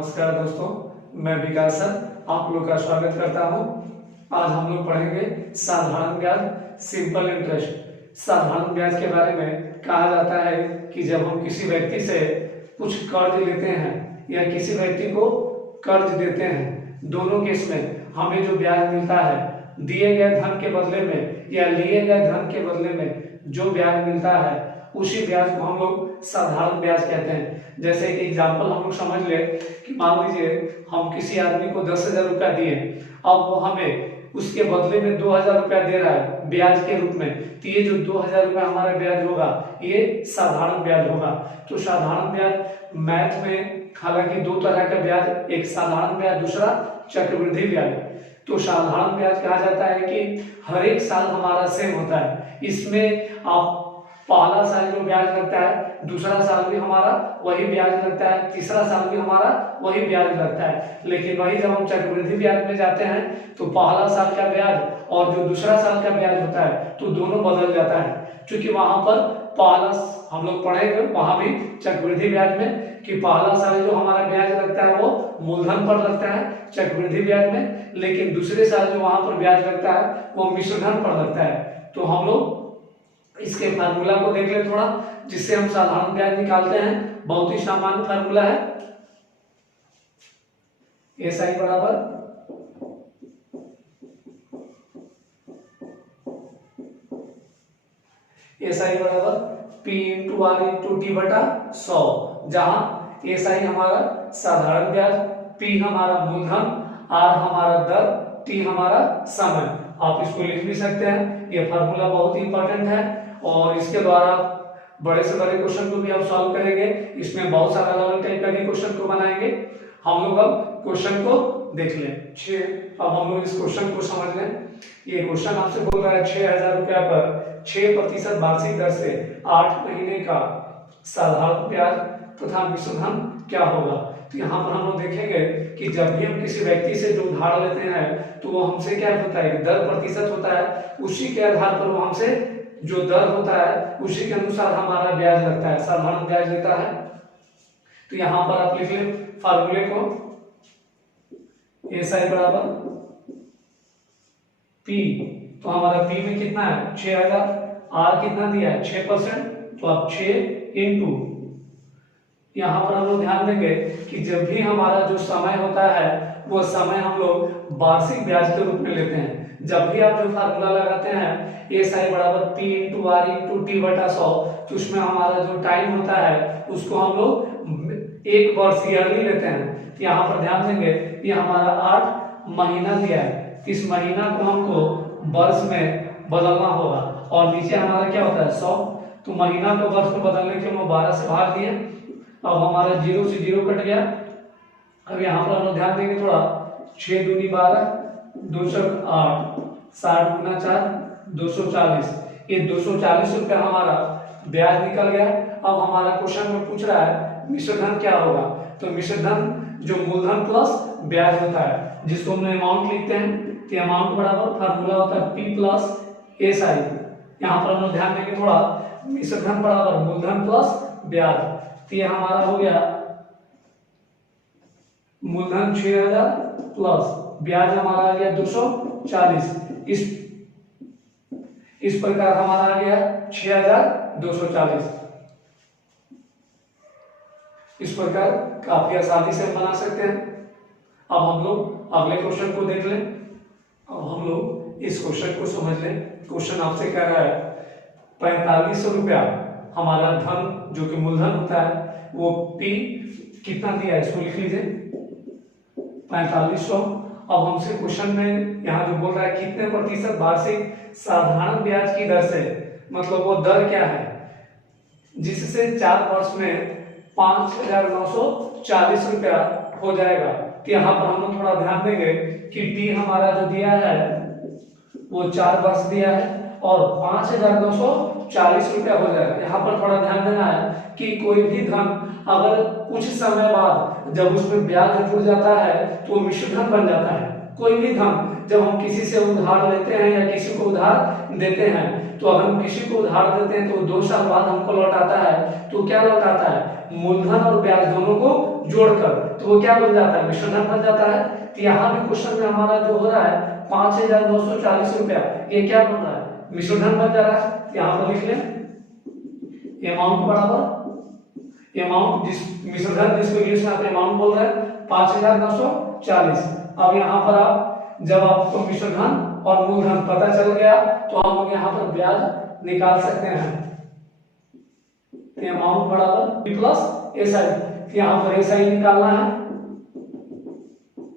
नमस्कार दोस्तों, मैं विकास सर आप लोग का स्वागत करता हूं। आज हम लोग पढ़ेंगे साधारण ब्याज, सिंपल इंटरेस्ट। साधारण ब्याज के बारे में कहा जाता है कि जब हम किसी व्यक्ति से कुछ कर्ज लेते हैं या किसी व्यक्ति को कर्ज देते हैं, दोनों केस में हमें जो ब्याज मिलता है, दिए गए धन के बदले में या लिए गए धन के बदले में जो ब्याज मिलता है, उसी ब्याज को हम लोग साधारण ब्याज कहते हैं। जैसे कि एग्जाम्पल हम लोग समझ ले कि मान लीजिए हम किसी आदमी को 10,000 रुपया दिए, अब वो हमें उसके बदले में 2,000 रुपया दे रहा है ब्याज के रूप में, तो ये जो 2,000 रुपया हमारा ब्याज होगा ये साधारण ब्याज होगा। तो साधारण ब्याज मैथ में हालांकि दो तरह का ब्याज, एक साधारण ब्याज, दूसरा चक्रवृद्धि ब्याज। तो साधारण ब्याज कहा जाता है कि हर एक साल हमारा सेम होता है। इसमें आप पहला साल जो ब्याज लगता है, दूसरा साल भी हमारा वही ब्याज लगता है, तीसरा साल भी हमारा वही ब्याज लगता है। लेकिन वही जब हम चक्रवृद्धि ब्याज में जाते हैं तो पहला साल का ब्याज और जो दूसरा साल का ब्याज होता है तो दोनों बदल जाता है। क्योंकि वहां पर पहला हम लोग पढ़ेंगे वहां भी चक्रवृद्धि ब्याज में कि पहला साल जो हमारा ब्याज लगता है वो मूलधन पर लगता है चक्रवृद्धि ब्याज में, लेकिन दूसरे साल जो वहां पर ब्याज लगता है वो मिश्रधन पर लगता है। तो हम लोग इसके फार्मूला को देख ले थोड़ा, जिससे हम साधारण ब्याज निकालते हैं। बहुत ही सामान्य फार्मूला है, SI बराबर P into R into T बटा 100, जहां SI हमारा साधारण ब्याज, P हमारा मूलधन, R हमारा दर, T हमारा समय। आप इसको लिख भी सकते हैं, ये फार्मूला बहुत ही इंपॉर्टेंट है और इसके द्वारा बड़े से बड़े क्वेश्चन को भी आप सॉल्व करेंगे। इसमें बहुत सारा अलग अलग टाइप का भी क्वेश्चन को बनाएंगे। हम लोग अब क्वेश्चन को देख लें। 6, अब हम लोग इस क्वेश्चन को समझ लें। ये क्वेश्चन आपसे बोल रहा है 6,000 रुपया पर 6% वार्षिक दर से 8 महीने का साधारण ब्याज तथा मिश्रधन क्या होगा। तो यहाँ पर हम लोग देखेंगे कि जब भी हम किसी व्यक्ति से जो उधार लेते हैं तो वो हमसे क्या होता है, दर प्रतिशत होता है, उसी के आधार पर वो हमसे जो दर होता है उसी के अनुसार हमारा ब्याज लगता है, साधारण ब्याज लेता है। तो यहाँ पर आप लिख ले फार्मूले को, SI बराबर P, तो हमारा P में कितना है 6,000, R कितना दिया है 6%, तो अब 6 इंटू, यहाँ पर हम लोग ध्यान देंगे कि जब भी हमारा जो समय होता है वो समय हम लोग वार्षिक ब्याज के रूप में लेते हैं। जब भी आप जो फार्मूला लगाते हैं SI बराबर P into R into T बटा 100, तो उसमें हमारा जो टाइम होता है उसको हम लोग एक वर्ष ईयरली लेते हैं। तो यहाँ पर ध्यान देंगे ये हमारा 8 महीना दिया है, इस महीना को हमको वर्ष में बदलना होगा और नीचे हमारा क्या होता है 100, तो महीना को वर्ष में बदलने के हम 12 से भाग दिए। अब हमारा 0 से 0 कट गया। अब यहाँ पर हम लोग ध्यान देंगे थोड़ा, 6 दूनी 12, 208, 60 गुना 4, 240, ये 240 रुपया हमारा ब्याज निकल गया। अब हमारा क्वेश्चन में पूछ रहा है मिश्रधन क्या होगा। तो मिश्रधन जो मूलधन प्लस ब्याज होता है, जिसको हम अमाउंट लिखते हैं, तो अमाउंट बराबर फार्मूला होता है P प्लस SI। यहाँ पर हम लोग ध्यान देंगे थोड़ा, मिश्रधन बराबर मूलधन प्लस ब्याज, तो ये हमारा हो गया मूलधन 6,000 प्लस ब्याज हमारा आ गया 240। इस प्रकार हमारा आ गया 6,240। इस प्रकार काफी आसानी से बना सकते हैं। अब हम लोग अगले क्वेश्चन को देख लें। अब हम लोग इस क्वेश्चन को समझ लें। क्वेश्चन आपसे कह रहा है 4500 रुपया हमारा धन जो कि मूलधन होता है वो P कितना दिया है, इसको लिख लीजिए 4500। अब हमसे क्वेश्चन में यहाँ जो बोल रहा है कितने प्रतिशत वार्षिक साधारण ब्याज की दर से, मतलब वो दर क्या है जिससे 4 वर्ष में 5,940 रुपया हो जाएगा। तो यहाँ पर हम लोग थोड़ा ध्यान देंगे कि P हमारा जो दिया है वो 4 वर्ष दिया है और 5,940 रुपया हो जाएगा। यहाँ पर थोड़ा ध्यान देना है कि कोई भी धन अगर कुछ समय बाद जब उसमें ब्याज जुड़ जाता है तो वो मिश्रधन बन जाता है। कोई भी धन जब हम किसी से उधार लेते हैं या किसी को उधार देते हैं, तो अगर हम किसी को उधार देते हैं तो 2 साल बाद हमको लौटाता है, तो क्या लौटाता है? मूलधन और ब्याज दोनों को जोड़कर, तो वो क्या बन जाता है? मिश्र धन बन जाता है। तो यहाँ भी क्वेश्चन में हमारा जो हो रहा है 5,940 रुपया, ये क्या बन रहा है? मिश्र धन बन जा रहा है। यहाँ पर लिख लें अमाउंट बराबर अमाउंट, जिस मिश्र धन जिसको इंग्लिश में आप अमाउंट बोल रहे हैं 5,940। अब यहाँ पर आप जब आपको मिश्र धन और मूलधन पता चल गया तो हम लोग यहाँ पर ब्याज निकाल सकते हैं। अमाउंट बराबर P प्लस SI, यहाँ पर SI निकालना है,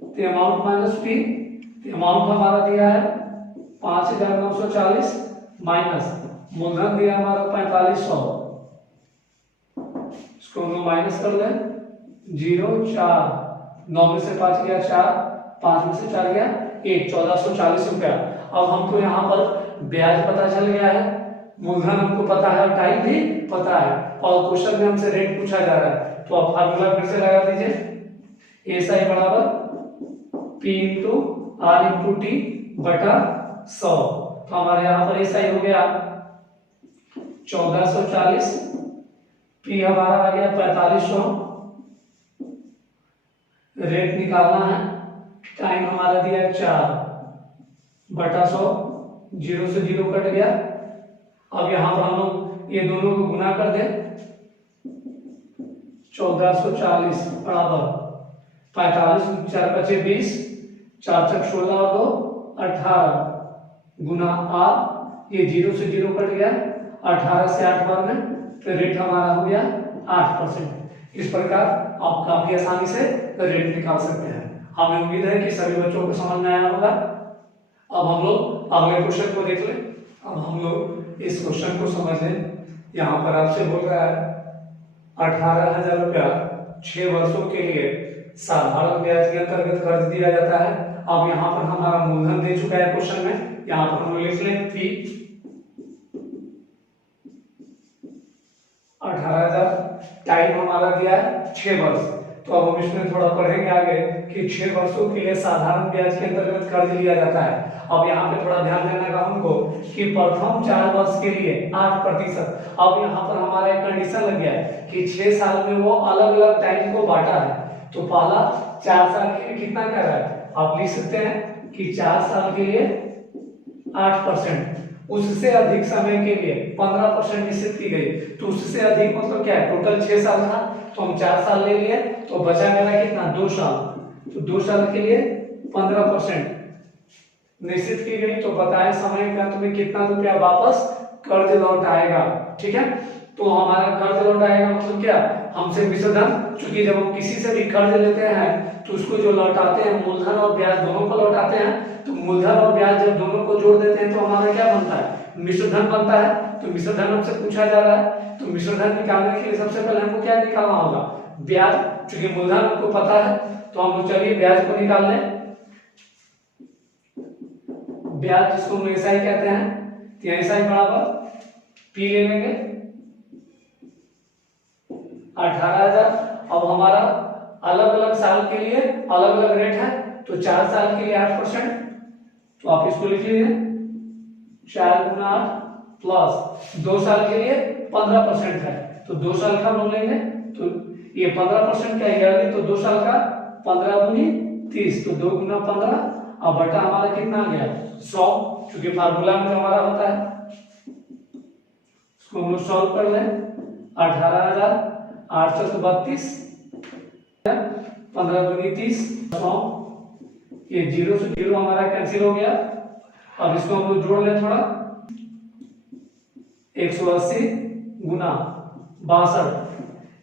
तो अमाउंट माइनस P, अमाउंट हमारा दिया है 5,940 माइनस मूलधन दिया हमारा 4,500, इसको हम लोग माइनस कर दें 0 4, 9 में से 5 गया 4, 5 में से 4 गया 1, 1,440 रुपया। अब हमको यहाँ पर ब्याज पता चल गया है, मूलधन हमको पता है और टाइम भी पता है, और क्वेश्चन में हमसे रेट पूछा जा रहा है, तो आप फार्मूला फिर से लगा दीजिए। SI बराबर P into R into T बटा 100। तो हमारे यहाँ पर SI हो गया 1,440, P हमारा आ गया 4,500, रेट निकालना है, टाइम हमारा दिया 4 बटा 100, 0 से 0 कट गया। अब यहाँ पर हम लोग ये दोनों को गुना कर दें, 1,440 बराबर 45, 4 बचे 20, 4 चक 16 और 2 18 गुना R, ये 0 से 0 कट गया, 18 से 8 बार में, तो रेट हमारा हो गया 8%। इस प्रकार आप काफी आसानी से रेट निकाल सकते हैं। हमें उम्मीद है कि सभी बच्चों को समझ में आया होगा। अब हम लोग अगले क्वेश्चन को देख लें। अब हम लोग इस क्वेश्चन को समझ लें। यहाँ पर आपसे बोल रहा है 18,000 रुपया 6 वर्षों के लिए साधारण ब्याज के अंतर्गत कर्ज दिया जाता है। अब यहाँ पर हमारा मूलधन दे चुका है क्वेश्चन में, यहाँ पर हम लिख लें P 18,000, टाइम हमारा दिया है 6 वर्ष। तो अब हम इसमें थोड़ा पढ़ेंगे आगे कि 6 वर्षों के लिए साधारण ब्याज के अंतर्गत कर्ज लिया जाता है। अब यहाँ पे थोड़ा ध्यान देना का हमको कि प्रथम 4 वर्ष के लिए 8%। अब यहाँ पर हमारा एक कंडीशन लग गया है कि 6 साल में वो अलग अलग टाइम को बांटा है, तो पहला 4 साल के लिए कितना कर रहा है, आप लिख सकते हैं कि 4 साल के लिए 8%, उससे अधिक समय के लिए 15% निश्चित की गई। तो उससे अधिक मतलब क्या है, टोटल 6 साल था, तो हम 4 साल ले लिए, तो बचा मेरा कितना 2 साल, तो 2 साल के लिए 15% निश्चित की गई। तो बताएं समय के अंत में कितना रुपया वापस कर्ज लौट आएगा। ठीक है, तो हमारा कर्ज लौट आएगा मतलब क्या, हमसे मिश्र धन, क्योंकि जब हम किसी से भी कर्ज लेते हैं तो उसको जो लौटाते हैं मूलधन और ब्याज दोनों को लौटाते हैं, तो मूलधन और ब्याज जब दोनों को जोड़ देते हैं तो हमारा क्या बनता है, मिश्र धन बनता है। तो मिश्र धन हमसे पूछा जा रहा है, तो मिश्र धन निकालने के लिए सबसे पहले हमको क्या निकालना होगा, ब्याज, क्योंकि मूलधन हमको पता है। तो हम लोग चलिए ब्याज को निकाल लें। ब्याज जिसको हम SI कहते हैं, तो SI बराबर P ले लेंगे 18,000। अब हमारा अलग अलग साल के लिए अलग अलग रेट है, तो 4 साल के लिए 8%, तो आप इसको लिख लीजिए 4 गुना 8 प्लस 2 साल के लिए 15% है, तो 2 साल का हम लेंगे, तो ये 15% का ईयरली, तो 2 साल का 15 दूनी 30, तो 2 गुना 15, अब बटा हमारा कितना आ गया 100, क्योंकि फार्मूला में हमारा होता है। इसको हम लोग सॉल्व कर लें, 18,832, 15 दूनी 30, 100, ये 0 से 0 हमारा कैंसिल हो गया। अब इसको हम लोग जोड़ लें थोड़ा, 180 गुना 62,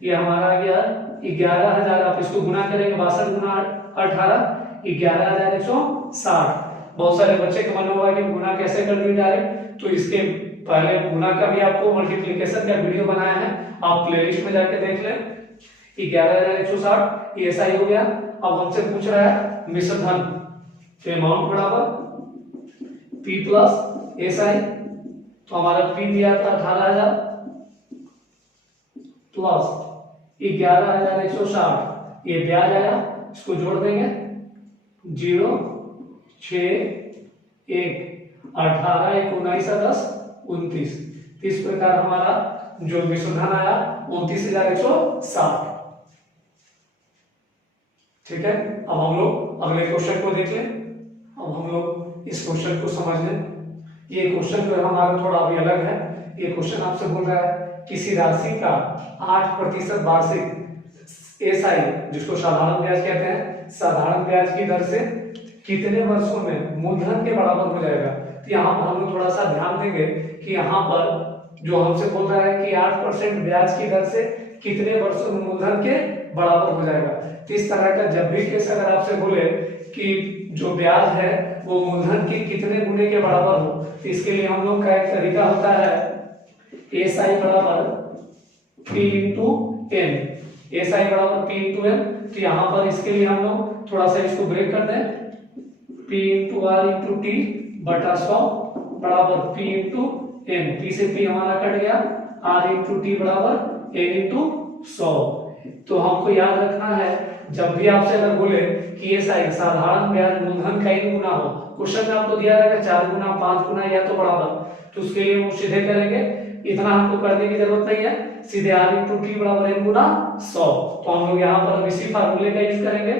ये हमारा आ गया 11,000। आप इसको गुना करेंगे 62 गुना 18, 11,160। बहुत सारे बच्चे का मन होगा कि गुना कैसे कर दिए डायरेक्ट, तो इसके पहले गुना का भी आपको मल्टीप्लिकेशन का वीडियो बनाया है, आप प्लेलिस्ट में जाके देख लें। 11,160 ये SI हो गया। अब हमसे पूछ रहा है मिश्र धन, तो अमाउंट बराबर P प्लस SI, तो हमारा P दिया था 18,000 प्लस 11,160, ये ब्याज आया, इसको जोड़ देंगे 0 6 1 18 1 19 10 29। इस प्रकार हमारा जो विशुद्धन आया 29,160। ठीक है, अब हम लोग अगले क्वेश्चन को देख लें। अब हम लोग इस क्वेश्चन को समझ लें। ये क्वेश्चन जो है हमारा थोड़ा अभी अलग है। ये क्वेश्चन आपसे बोल रहा है किसी राशि का 8% वार्षिक एसआई, जिसको साधारण ब्याज कहते हैं, साधारण ब्याज की दर से कितने वर्षों में मूलधन के बराबर हो जाएगा। तो यहाँ पर हम लोग थोड़ा सा ध्यान देंगे कि यहाँ पर जो हमसे बोल रहा है कि 8% ब्याज की दर से कितने वर्षों में मूलधन के बराबर हो जाएगा। तो इस तरह का जब भी केस अगर आपसे बोले कि जो ब्याज है वो मूलधन के कितने गुने के बराबर हो, तो इसके लिए हम लोग का एक तरीका होता है एसआई बराबर पी इंटू एन। एसआई बराबर पी इंटू एन। तो यहाँ पर इसके लिए हम लोग थोड़ा सा इसको ब्रेक कर दें, P into R into T बटा 100 बराबर पी इंटू एन। पी से पी हमारा कट गया, आर इंटू टी बराबर एन इंटू 100। तो हमको याद रखना है जब भी आपसे अगर बोले कि एसआई साधारण ब्याज मूलधन का 1 गुना हो, क्वेश्चन में आपको दिया रहेगा 4 गुना 5 गुना या तो बराबर, तो उसके लिए हम सीधे करेंगे, इतना हमको करने की जरूरत नहीं है, सीधे आर इंटू टी बराबर एन गुना 100। तो हम लोग यहाँ पर इसी फार्मूले का यूज करेंगे,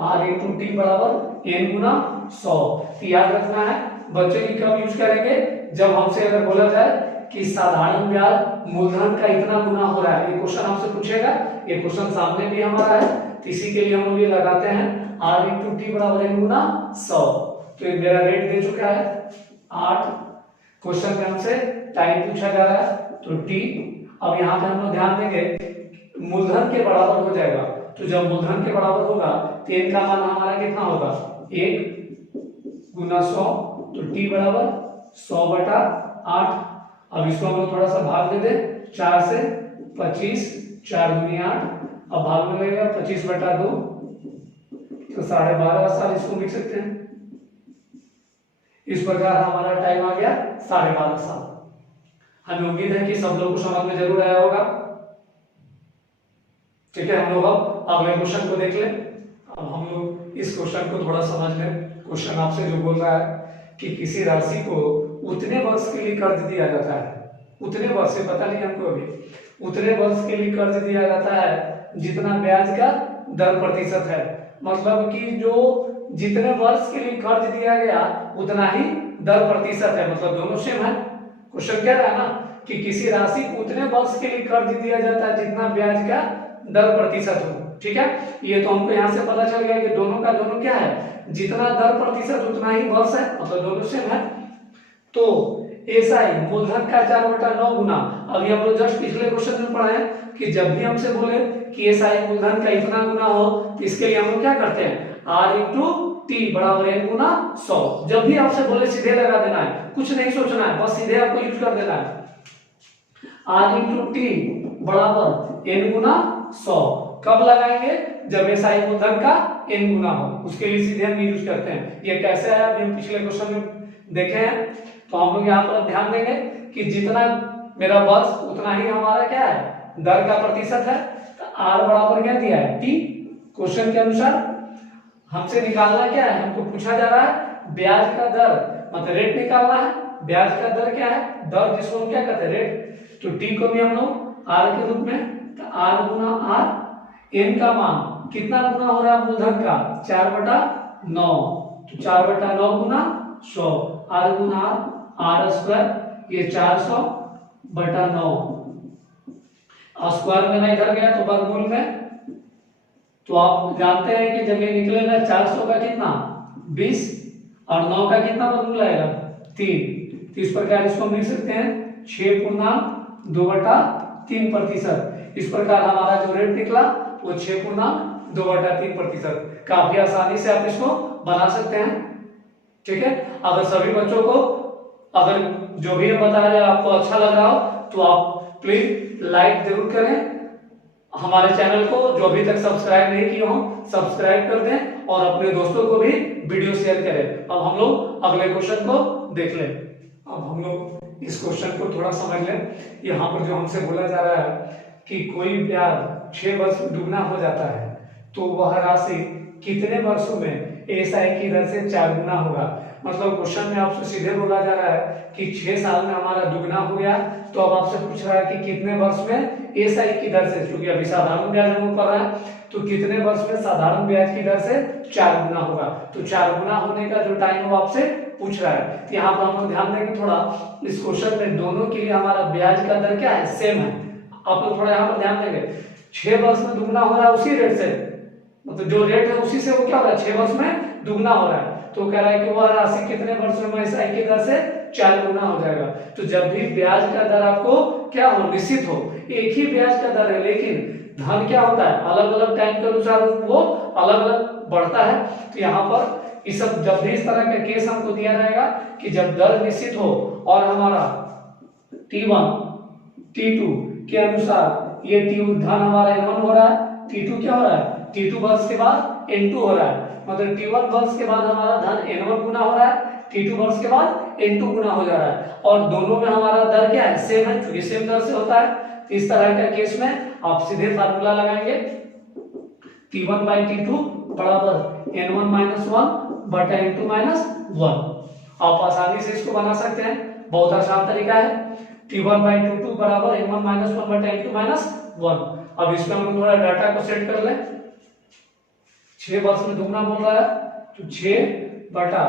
आर इंटू टी बराबर एन गुना 100। तो याद रखना है बच्चे की कब यूज करेंगे, जब हमसे अगर बोला जाए कि साधारण ब्याज मूलधन का इतना गुना हो रहा है। ये क्वेश्चन आपसे पूछेगा, ये क्वेश्चन सामने भी हमारा है, तो इसी के लिए हम लोग ये लगाते हैं आर इंटू टी बराबर एन गुना 100। तो ये मेरा रेट दे चुका है 8। क्वेश्चन में हमसे टाइम पूछा जा रहा है, तो टी। अब यहाँ पे हम लोग ध्यान देंगे मूलधन के बराबर हो जाएगा, तो जब मूलधन के बराबर होगा तो एन का मान हमारा कितना होगा 1 गुना 100। तो टी बराबर 100 बटा 8। अब इसको हम लोग थोड़ा सा भाग दे दें, 4 से 25, 4 दूनी 8। अब भाग में लगेगा 25 बटा 2, तो 12.5 साल इसको लिख सकते हैं। इस प्रकार हमारा टाइम आ गया 12.5 साल। हमें उम्मीद है कि सब लोग को समझ में जरूर आया होगा। ठीक है, हम लोग अब अगले क्वेश्चन को देख लें। अब हम लोग इस क्वेश्चन को थोड़ा समझ लें। क्वेश्चन आपसे जो बोल रहा है कि किसी राशि को उतने वर्ष के लिए कर्ज दिया जाता है, उतने वर्ष से पता नहीं हमको अभी, उतने वर्ष के लिए कर्ज दिया जाता है जितना ब्याज का दर प्रतिशत है। मतलब कि जो जितने वर्ष के लिए कर्ज दिया गया उतना ही दर प्रतिशत है, मतलब दोनों सेम है। क्वेश्चन कह रहा है ना कि किसी राशि को उतने वर्ष के लिए कर्ज दिया जाता है जितना ब्याज का दर प्रतिशत हो। ठीक है, ये तो हमको यहाँ से पता चल गया कि दोनों का दोनों क्या है, जितना दर प्रतिशत उतना ही वर्ष है, मतलब दोनों सेम है। तो एसआई मूलधन का 4/9 गुना। अभी हम लोग जस्ट पिछले क्वेश्चन में पढ़ा है कि जब भी हमसे बोले कि एसआई मूलधन का इतना गुना हो, तो इसके लिए हम लोग क्या करते हैं, आर इंटू टी बराबर एन गुना 100। जब भी आपसे बोले सीधे लगा देना है, कुछ नहीं सोचना है, बस सीधे आपको यूज कर देना है। आर इंटू टी बराबर एन गुना 100 कब लगाएंगे, जब एसआई मूलधन का एन गुना हो, उसके लिए सीधे हम यूज करते हैं। ये कैसे आया हम पिछले क्वेश्चन में देखे हैं। तो हम लोग यहाँ पर ध्यान देंगे कि जितना मेरा वर्ष उतना ही हमारा क्या है, दर का प्रतिशत है। तो आर बराबर क्या दिया है, टी। क्वेश्चन के अनुसार हमसे निकालना क्या है, हमको पूछा जा रहा है ब्याज का दर, मतलब रेट निकालना है। ब्याज का दर क्या है, दर जिसको हम क्या कहते हैं, रेट। तो टी को भी हम लोग आर के रूप में, तो आर गुना आर। एन का मान कितना गुना हो रहा है मूलधन का, 4/9। तो 4/9 गुना 100, आर गुना आर स्क्वायर, ये 400/9। स्क्वायर में ना इधर गया तो वर्गमूल में, तो आप जानते हैं कि जब ये निकलेगा 400 का कितना 20 और 9 का कितना वर्गमूल आएगा 3। तो इस प्रकार इसको हम लिख सकते हैं 6.2/3%। इस प्रकार हमारा जो रेट निकला वो 6.2/3%। काफी आसानी से आप इसको बना सकते हैं। ठीक है, अगर सभी बच्चों को अगर जो भी हम बता रहे हैं आपको अच्छा लग रहा हो तो आप प्लीज लाइक जरूर करें। हमारे चैनल को जो अभी तक सब्सक्राइब नहीं किए हो सब्सक्राइब कर दें और अपने दोस्तों को भी वीडियो शेयर करें। अब हम लोग अगले क्वेश्चन को देख लें। अब हम लोग इस क्वेश्चन को थोड़ा समझ लें। यहाँ पर जो हमसे बोला जा रहा है कि कोई ब्याज 6 वर्ष दुगना हो जाता है तो वह राशि कितने वर्षों में SI की दर से 4 गुना होगा। मतलब क्वेश्चन में आपसे सीधे बोला जा रहा है कि 6 साल में हमारा दुगना हो गया। तो अब आपसे पूछ रहा है कि कितने वर्ष में SI की दर से, क्योंकि अभी साधारण ब्याज हम पढ़ रहे हैं, तो कितने वर्ष में साधारण ब्याज की दर से 4 गुना होगा। तो 4 गुना होने का जो टाइम वो आपसे पूछ रहा है। तो यहाँ पर हम लोग ध्यान देंगे थोड़ा, इस क्वेश्चन में दोनों के लिए हमारा ब्याज का दर क्या है, सेम है। आप लोग थोड़ा यहाँ पर ध्यान देंगे, 6 वर्ष में दुगना हो रहा है उसी रेट से, मतलब जो रेट है उसी से वो क्या हो रहा है, 6 वर्ष में दुगना हो रहा है। तो कह रहा है कि वह राशि कितने वर्षों में SI की दर से 4 गुना हो जाएगा। तो जब भी ब्याज का दर आपको क्या हो, निश्चित हो, एक ही ब्याज का दर है, लेकिन धन क्या होता है, अलग अलग टाइम के अनुसार वो अलग अलग बढ़ता है। तो यहाँ पर इस सब जब भी इस तरह का केस हमको दिया जाएगा कि जब दर निश्चित हो और हमारा T1 T2 के अनुसार ये धन हमारा N1 हो रहा है, T2 क्या हो रहा है, T2 वर्ष के बाद N2 हो रहा है, मतलब T1 वर्ष के बाद हमारा धन N1 गुना हो रहा है, T2 वर्ष के बाद N2 गुना हो जा रहा है, और दोनों में हमारा दर क्या है, सेम है, क्योंकि सेम दर से होता है। इस तरह का केस में आप सीधे फार्मूला लगाएंगे, T1 बाई T2 बराबर N1 माइनस 1 बटा N2 माइनस 1। आप आसानी से इसको बना सकते हैं, बहुत आसान तरीका है। T1 बाई T2 बराबर N1 माइनस 1 बटा N2 माइनस 1। अब इसमें हम थोड़ा डाटा को सेट कर लें। 6 वर्ष में दुगना बोल रहा है, तो 6 बटा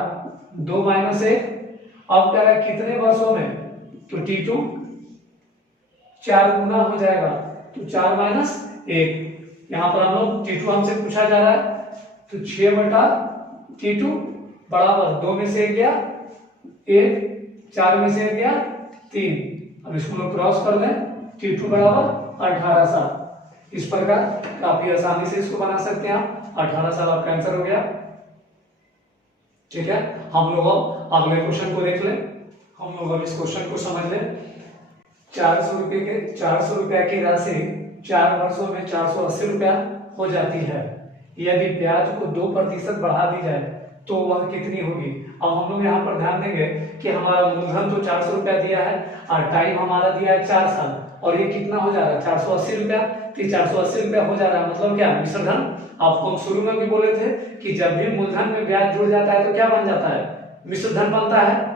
2 माइनस 1। अब कह रहा है कितने वर्षों में, तो T2 4 गुना हो जाएगा, तो 4 माइनस 1। यहाँ पर हम लोग T2 हमसे पूछा जा रहा है, तो 6 बटा T2 बराबर 2 में से 1 गया 1, 4 में से 1 गया 3। अब इसको लोग क्रॉस कर लें, T2 बराबर 18 साल। इस प्रकार काफी आसानी से इसको बना सकते हैं आप। 18 साल आपका आंसर हो गया। ठीक है, हम लोग अब अगले क्वेश्चन को देख लें। हम लोग अब इस क्वेश्चन को समझ लें। 400 रुपया की राशि 4 वर्षों में 480 रुपया हो जाती है। यदि ब्याज को 2% बढ़ा दी जाए तो वह कितनी होगी। अब हम लोग यहाँ पर ध्यान देंगे कि हमारा मूलधन तो 400 रुपया दिया है और टाइम हमारा दिया है 4 साल, और ये कितना हो जा रहा है, 480 रुपया। तो 480 रुपया हो जा रहा है, मतलब क्या, मिश्र धन। आपको हम शुरू में भी बोले थे कि जब भी मूलधन में ब्याज जुड़ जाता है तो क्या बन जाता है, मिश्र धन बनता है।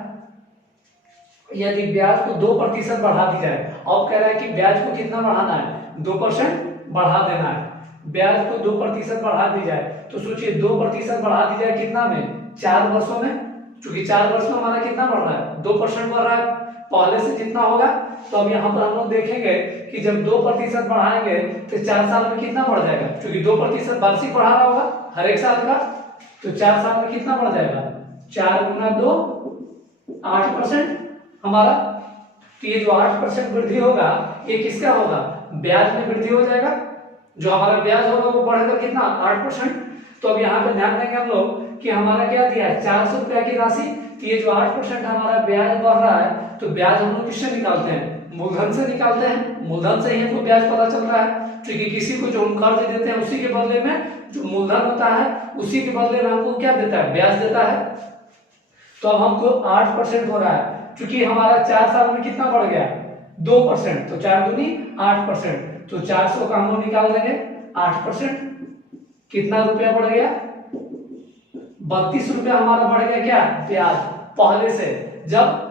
यदि ब्याज को 2% बढ़ा दी जाए, अब कह रहा है कि ब्याज को कितना बढ़ाना है, 2% बढ़ा देना है। ब्याज को 2% बढ़ा दी जाए, तो सोचिए 2% बढ़ा दी जाए कितना में, 4 वर्षों में। क्योंकि 4 वर्ष में हमारा कितना बढ़ रहा है, 2% बढ़ रहा है, पहले से जितना होगा। तो अब यहाँ पर हम लोग देखेंगे कि जब 2% बढ़ाएंगे तो 4 साल में कितना बढ़ जाएगा, क्योंकि 2% वार्षिक बढ़ा रहा होगा हर एक साल का। तो 4 साल में कितना बढ़ जाएगा, 4 गुना 2 8% हमारा। तो ये जो 8% वृद्धि होगा ये किसका होगा, ब्याज में वृद्धि हो जाएगा। जो हमारा ब्याज होगा वो बढ़ेगा कितना, 8%। तो अब यहाँ पे ध्यान देंगे हम लोग कि हमारा क्या दिया है, 400 रुपया की राशि। तो ये जो 8% हमारा ब्याज बढ़ रहा है, तो ब्याज हम लोग किससे निकालते हैं, मूलधन से निकालते हैं। मूलधन से ही हमको ब्याज पता चल रहा है, क्योंकि किसी को जो हम कर्ज देते हैं उसी के बदले में जो मूलधन होता है उसी के बदले में हमको क्या देता है, ब्याज देता है। तो अब हमको 8% हो रहा है, क्योंकि हमारा 4 साल में कितना बढ़ गया, 2%। तो 4 दूनी 8%। तो 400 का हम लोग निकाल देंगे, 8% कितना रुपया बढ़ गया, 32 रुपया हमारा बढ़ गया क्या, ब्याज। पहले से जब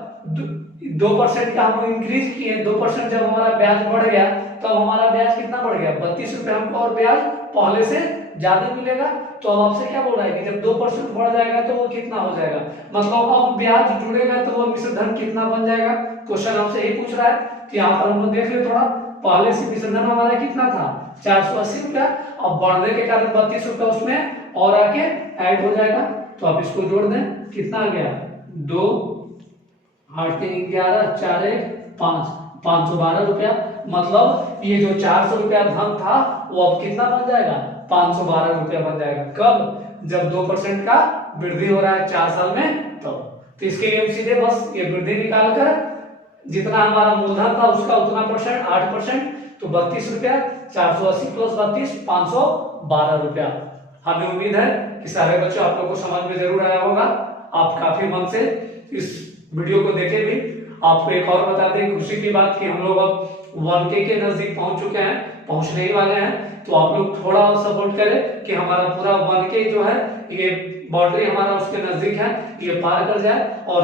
2% का हम लोग इंक्रीज किए, 2% जब हमारा ब्याज बढ़ गया तब हमारा ब्याज कितना बढ़ गया, 32 रुपया हमको और ब्याज पहले से ज्यादा मिलेगा। तो अब आपसे क्या बोल रहा है कि जब 2% बढ़ जाएगा तो वो कितना हो जाएगा, मतलब अब ब्याज जुड़ेगा तो वो मिश्र धन कितना बन जाएगा। क्वेश्चन आपसे यही पूछ रहा है। तो यहाँ पर हम लोग देख ले थोड़ा, पहले से मिश्र धन हमारा कितना था, 480 रुपया। अब बढ़ने के कारण 32 रुपया उसमें और आके ऐड हो जाएगा। तो आप इसको जोड़ दें, कितना आ गया, 2 8 3 11 4 1 5 512 रुपया। मतलब ये जो 400 रुपया धन था वो अब कितना बन जाएगा, 512 रुपया बन जाएगा। कब, जब 2% का वृद्धि हो रहा है 4 साल में तो इसके लिए हम सीधे बस ये वृद्धि निकाल कर जितना हमारा मूलधन था उसका उतना परसेंट 8%, तो 32 रुपया, 480 प्लस 32 512 रुपया। हमें उम्मीद है कि सारे बच्चों आप लोग को समझ में जरूर आया होगा। आप काफी मन से इस वीडियो को देखे भी। आपको एक और बता दें खुशी की बात कि हम लोग अब 1K के नजदीक पहुंच चुके हैं, पहुंचने ही वाले हैं। तो आप लोग थोड़ा और सपोर्ट करें कि हमारा पूरा 1K जो है ये बाउंड्री हमारा उसके नजदीक है, ये पार कर जाए और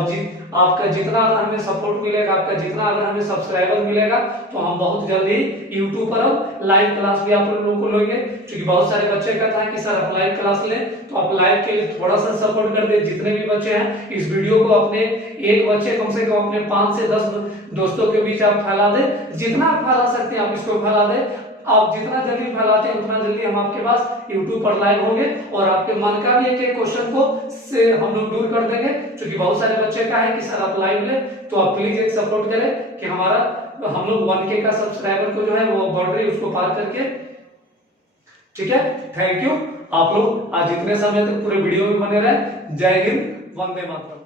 आपका जितना अगर हमें सपोर्ट मिलेगा, आपका जितना अगर हमें सब्सक्राइबर मिलेगा, तो हम बहुत जल्दी यूट्यूब पर अब लाइव क्लास भी आप लोगों को लेंगे। क्योंकि बहुत सारे बच्चे कहते हैं कि सर आप लाइव क्लास लें, तो आप लाइव के लिए थोड़ा सा सपोर्ट कर दे। जितने भी बच्चे हैं इस वीडियो को अपने एक बच्चे कम से कम अपने 5 से 10 दोस्तों के बीच आप फैला दे, जितना आप फैला सकते हैं आप इसको फैला दे। आप जितना जल्दी फैलाते हैं उतना जल्दी हम आपके पास YouTube पर लाइव होंगे और आपके मन का भी एक क्वेश्चन को से हम लोग दूर कर देंगे। क्योंकि बहुत सारे बच्चे का है कि सर आप लाइव ले, तो आप प्लीज एक सपोर्ट करें कि हमारा हम लोग 1K का सब्सक्राइबर को जो है वो बाउंड्री उसको पार करके, ठीक है। Thank you. आप लोग आज इतने समय तक पूरे वीडियो में बने रहे। जय हिंद, वंदे मातरम।